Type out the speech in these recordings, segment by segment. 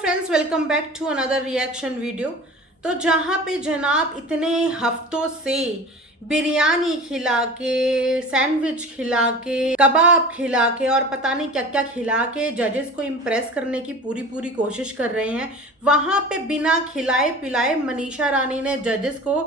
Friends, welcome back to another reaction video. तो जहाँ पे जनाब इतने हफ्तों से बिरयानी खिला के, सैंडविच खिला के, कबाब खिला के और पता नहीं क्या क्या खिला के जजेस को इम्प्रेस करने की पूरी पूरी कोशिश कर रहे हैं, वहाँ पे बिना खिलाए पिलाए मनीषा रानी ने जजेस को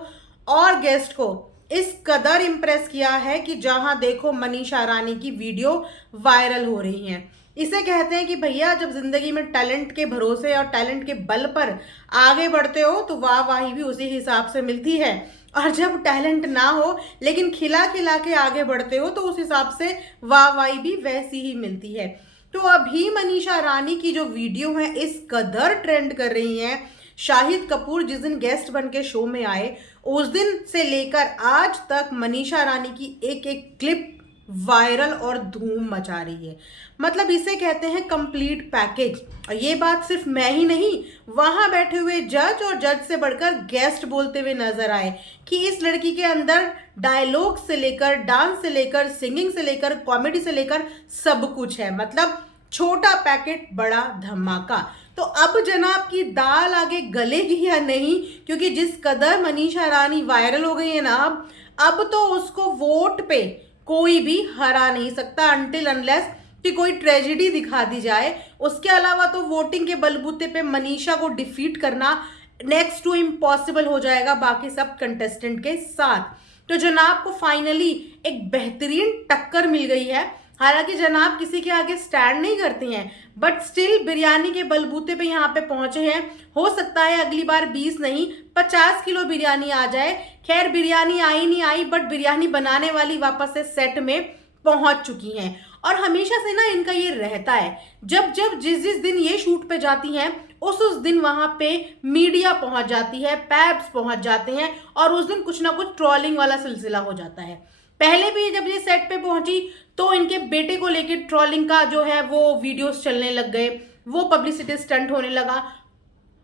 और गेस्ट को इस कदर इम्प्रेस किया है कि जहाँ देखो मनीषा रानी की वीडियो वायरल हो रही हैं। इसे कहते हैं कि भैया जब जिंदगी में टैलेंट के भरोसे और टैलेंट के बल पर आगे बढ़ते हो तो वाहवाही भी उसी हिसाब से मिलती है, और जब टैलेंट ना हो लेकिन खिला खिला के आगे बढ़ते हो तो उस हिसाब से वाहवाही भी वैसी ही मिलती है। तो अभी मनीषा रानी की जो वीडियो है इस कदर ट्रेंड कर रही है। शाहिद कपूर जिस दिन गेस्ट बन के शो में आए उस दिन से लेकर आज तक मनीषा रानी की एक एक क्लिप वायरल और धूम मचा रही है। मतलब इसे कहते हैं कंप्लीट पैकेज। और ये बात सिर्फ मैं ही नहीं, वहां बैठे हुए जज और जज से बढ़कर गेस्ट बोलते हुए नजर आए कि इस लड़की के अंदर डायलॉग से लेकर, डांस से लेकर, सिंगिंग से लेकर, कॉमेडी से लेकर सब कुछ है। मतलब छोटा पैकेट बड़ा धमाका। तो अब जनाब की दाल आगे गलेगी या नहीं, क्योंकि जिस कदर मनीषा रानी वायरल हो गई है ना, अब तो उसको वोट पे कोई भी हरा नहीं सकता अनटिल अनलेस कि कोई ट्रेजेडी दिखा दी जाए। उसके अलावा तो वोटिंग के बलबूते पे मनीषा को डिफीट करना नेक्स्ट टू इम्पॉसिबल हो जाएगा बाकी सब कंटेस्टेंट के साथ। तो जनाब को फाइनली एक बेहतरीन टक्कर मिल गई है। हालांकि जनाब किसी के आगे स्टैंड नहीं करते हैं, बट स्टिल बिरयानी के बलबूते पे यहाँ पे पहुंचे हैं। हो सकता है अगली बार 20 नहीं 50 किलो बिरयानी आ जाए। खैर बिरयानी आई नहीं आई, बट बिरयानी बनाने वाली वापस से सेट में पहुंच चुकी हैं। और हमेशा से ना इनका ये रहता है, जब जब जिस दिन ये शूट पे जाती हैं उस दिन वहां पे मीडिया पहुंच जाती है, पैब्स पहुंच जाते हैं, और उस दिन कुछ ना कुछ ट्रोलिंग वाला सिलसिला हो जाता है। पहले भी जब ये सेट पे पहुंची तो इनके बेटे को लेकर ट्रोलिंग का जो है वो वीडियोस चलने लग गए, वो पब्लिसिटी स्टंट होने लगा।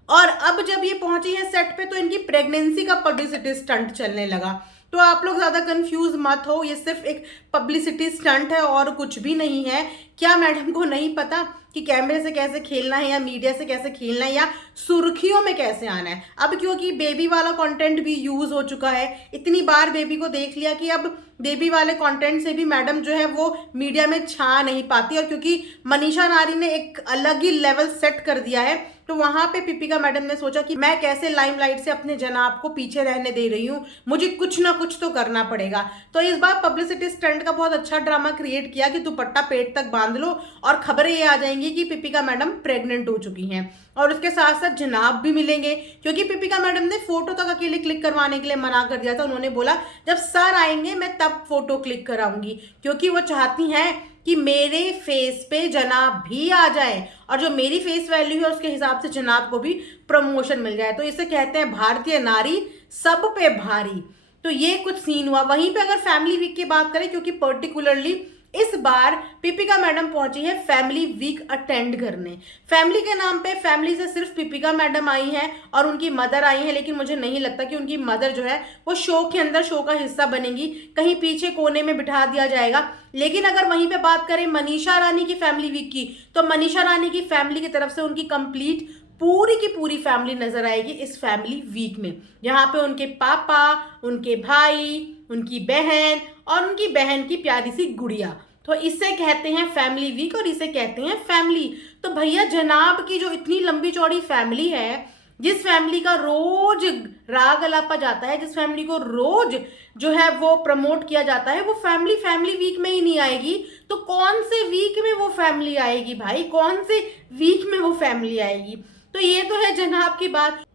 और अब जब ये पहुंची है सेट पे तो इनकी प्रेगनेंसी का पब्लिसिटी स्टंट चलने लगा। तो आप लोग ज्यादा कंफ्यूज मत हो, ये सिर्फ एक पब्लिसिटी स्टंट है और कुछ भी नहीं है। क्या मैडम को नहीं पता कि कैमरे से कैसे खेलना है, या मीडिया से कैसे खेलना है, या सुर्खियों में कैसे आना है? अब क्योंकि बेबी वाला कंटेंट भी यूज हो चुका है, इतनी बार बेबी को देख लिया कि अब बेबी वाले कंटेंट से भी मैडम जो है वो मीडिया में छा नहीं पाती। और क्योंकि मनीषा नारी ने एक अलग ही लेवल सेट कर दिया है, तो वहां पे पिपिका मैडम ने सोचा कि मैं कैसे लाइमलाइट से अपने जनाब को पीछे रहने दे रही हूँ, मुझे कुछ ना कुछ तो करना पड़ेगा। तो इस बार पब्लिसिटी स्टंट का बहुत अच्छा ड्रामा क्रिएट किया कि दुपट्टा पेट तक बांध लो और खबरें ये आ जाएंगी कि पिपिका मैडम प्रेग्नेंट हो चुकी हैं। और उसके साथ साथ जनाब भी मिलेंगे, क्योंकि पिपिका मैडम ने फोटो तक अकेले क्लिक करवाने के लिए मना कर दिया था। उन्होंने बोला जब सर आएंगे मैं तब फोटो क्लिक कराऊंगी, क्योंकि वो चाहती हैं कि मेरे फेस पे जनाब भी आ जाए, और जो मेरी फेस वैल्यू है उसके हिसाब से जनाब को भी प्रमोशन मिल जाए। तो इसे कहते हैं भारतीय नारी सब पे भारी। तो ये कुछ सीन हुआ। वहीं पे अगर फैमिली वीक की बात करें, क्योंकि पर्टिकुलरली इस बार पिपिका मैडम पहुंची है फैमिली वीक अटेंड करने। फैमिली के नाम पे फैमिली से सिर्फ पिपिका मैडम आई हैं और उनकी मदर आई हैं, लेकिन मुझे नहीं लगता कि उनकी मदर जो है वो शो के अंदर शो का हिस्सा बनेगी, कहीं पीछे कोने में बिठा दिया जाएगा। लेकिन अगर वहीं पे बात करें मनीषा रानी की फैमिली वीक की, तो मनीषा रानी की फैमिली की तरफ से उनकी कंप्लीट पूरी की पूरी फैमिली नजर आएगी इस फैमिली वीक में, जहां पे उनके पापा, उनके भाई, उनकी बहन और उनकी बहन की प्यारी सी गुड़िया। तो इसे कहते हैं फैमिली वीक और इसे कहते हैं फैमिली। तो भैया जनाब की जो इतनी लंबी चौड़ी फैमिली है, जिस फैमिली का रोज राग अलापा जाता है, जिस फैमिली को रोज जो है वो प्रमोट किया जाता है, वो फैमिली वीक में ही नहीं आएगी तो कौन से वीक में वो फैमिली आएगी भाई? कौन से वीक में वो फैमिली आएगी? तो ये तो है जनाब की बात।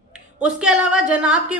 उसके अलावा जनाब के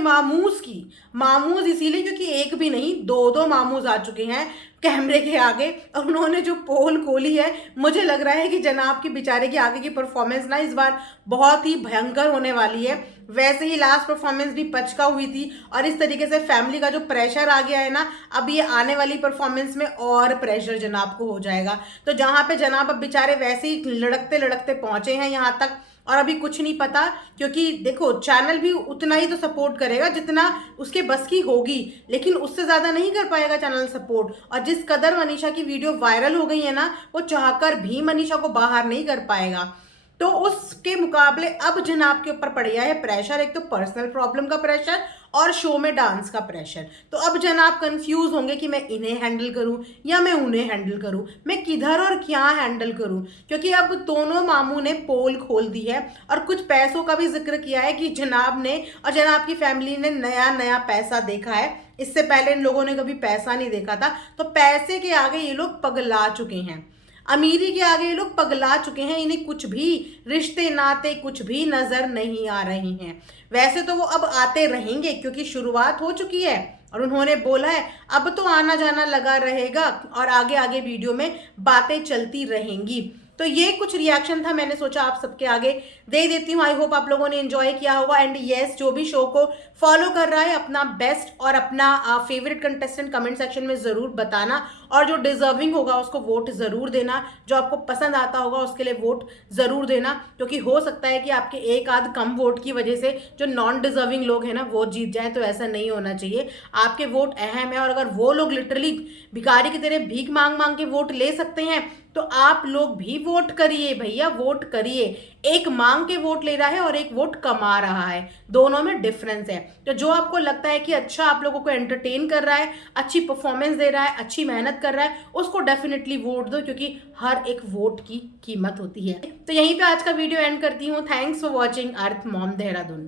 मामूज इसीलिए क्योंकि एक भी नहीं दो मामूज आ चुके हैं कैमरे के आगे, और उन्होंने जो पोल खोली है, मुझे लग रहा है कि जनाब की बेचारे की आगे की परफॉर्मेंस ना इस बार बहुत ही भयंकर होने वाली है। वैसे ही लास्ट परफॉर्मेंस भी पचका हुई थी, और इस तरीके से फैमिली का जो प्रेशर आ गया है ना, अब ये आने वाली परफॉर्मेंस में और प्रेशर जनाब को हो जाएगा। तो जहां पे जनाब अब बेचारे वैसे ही लड़कते लड़कते पहुंचे हैं यहाँ तक, और अभी कुछ नहीं पता, क्योंकि देखो चैनल भी उतना ही तो सपोर्ट करेगा जितना उसके बस की होगी, लेकिन उससे ज्यादा नहीं कर पाएगा चैनल सपोर्ट। और जिस कदर मनीषा की वीडियो वायरल हो गई है ना, वो चाहकर भी मनीषा को बाहर नहीं कर पाएगा। तो उसके मुकाबले अब जनाब के ऊपर पड़ गया है प्रेशर, एक तो पर्सनल प्रॉब्लम का प्रेशर और शो में डांस का प्रेशर। तो अब जनाब कंफ्यूज होंगे कि मैं इन्हें हैंडल करूं या मैं उन्हें हैंडल करूं, मैं किधर और क्या हैंडल करूं, क्योंकि अब दोनों मामू ने पोल खोल दी है और कुछ पैसों का भी जिक्र किया है कि जनाब ने और जनाब की फैमिली ने नया नया पैसा देखा है। इससे पहले इन लोगों ने कभी पैसा नहीं देखा था, तो पैसे के आगे ये लोग पगला चुके हैं, अमीरी के आगे ये लोग पगला चुके हैं। इन्हें कुछ भी रिश्ते नाते कुछ भी नजर नहीं आ रहे हैं। वैसे तो वो अब आते रहेंगे क्योंकि शुरुआत हो चुकी है और उन्होंने बोला है अब तो आना जाना लगा रहेगा और आगे आगे वीडियो में बातें चलती रहेंगी। तो ये कुछ रिएक्शन था, मैंने सोचा आप सबके आगे दे देती हूँ। आई होप आप लोगों ने एंजॉय किया होगा। एंड येस, जो भी शो को फॉलो कर रहा है अपना बेस्ट और अपना फेवरेट कंटेस्टेंट कमेंट सेक्शन में जरूर बताना, और जो डिजर्विंग होगा उसको वोट जरूर देना, जो आपको पसंद आता होगा उसके लिए वोट जरूर देना, क्योंकि हो सकता है कि आपके एक आध कम वोट की वजह से जो नॉन डिजर्विंग लोग हैं ना वो जीत जाए। तो ऐसा नहीं होना चाहिए, आपके वोट अहम है। और अगर वो लोग लिटरली भिखारी की तरह भीख मांग मांग के वोट ले सकते हैं तो आप लोग भी वोट करिए भैया, वोट करिए। एक मांग के वोट ले रहा है और एक वोट कमा रहा है, दोनों में डिफरेंस है। तो जो आपको लगता है कि अच्छा आप लोगों को एंटरटेन कर रहा है, अच्छी परफॉर्मेंस दे रहा है, अच्छी मेहनत कर रहा है, उसको डेफिनेटली वोट दो, क्योंकि हर एक वोट की कीमत होती है। तो यहीं पे आज का वीडियो एंड करती हूँ। Thanks for watching earth mom Dehradun.